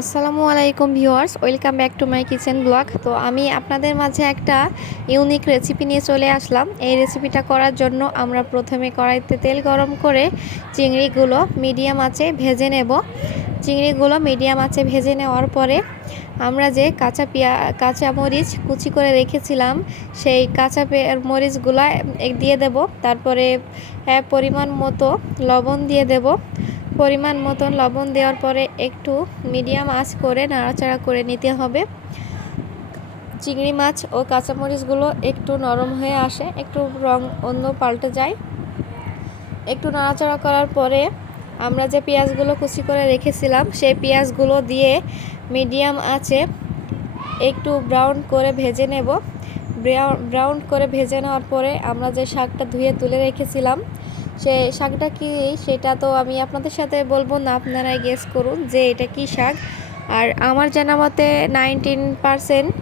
আসসালামু আলাইকুম viewers, welcome back to my kitchen blog. তো আমি আপনাদের মাঝে একটা ইউনিক রেসিপি নিয়ে চলে আসলাম। এই রেসিপিটা করার জন্য আমরা প্রথমে কড়াইতে তেল গরম করে চিংড়িগুলো মিডিয়াম আঁচে ভেজে নেব। চিংড়িগুলো মিডিয়াম আঁচে ভেজে নেওয়ার পরে আমরা যে কাঁচা পেঁয়া, কাঁচা মরিচ কুচি করে রেখেছিলাম, সেই কাঁচা মরিচগুলো দিয়ে দেব। তারপরে পরিমাণ মতো লবণ দিয়ে দেব। পরিমাণ মতন লবণ দেওয়ার পরে একটু মিডিয়াম আঁচ করে নাড়াচাড়া করে নিতে হবে। চিংড়ি মাছ ও কাঁচামরিচগুলো একটু নরম হয়ে আসে, একটু রং অন্য পাল্টে যায়। একটু নাড়াচাড়া করার পরে আমরা যে পেঁয়াজগুলো কুচি করে রেখেছিলাম, সেই পেঁয়াজগুলো দিয়ে মিডিয়াম আছে একটু ব্রাউন করে ভেজে নেব। ব্রাউন করে ভেজে নেওয়ার পরে আমরা যে শাকটা ধুয়ে তুলে রেখেছিলাম সে শাকটা কি, সেটা তো আমি আপনাদের সাথে বলব না, আপনারাই গেস করুন যে এটা কি শাক। আর আমার জানা মতে নাইনটিন পারসেন্ট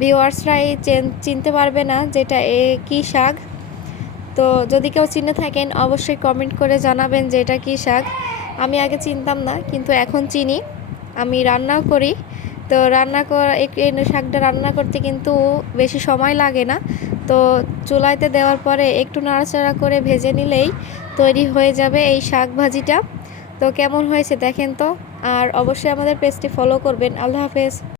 ভিওয়ার্সরাই চিনতে পারবে না যেটা এ কী শাক। তো যদি কেউ চিনে থাকেন, অবশ্যই কমেন্ট করে জানাবেন যে এটা কী শাক। আমি আগে চিনতাম না, কিন্তু এখন চিনি। আমি রান্নাও করি। তো রান্না করা এই শাকটা রান্না করতে কিন্তু বেশি সময় লাগে না। তো চুলাইতে দেওয়ার পরে একটু নাড়াচাড়া করে ভেজে নিলেই তৈরি হয়ে যাবে এই শাক ভাজিটা। তো কেমন হয়েছে দেখেন তো। আর অবশ্যই আমাদের পেজটি ফলো করবেন। আল্লাহ হাফেজ।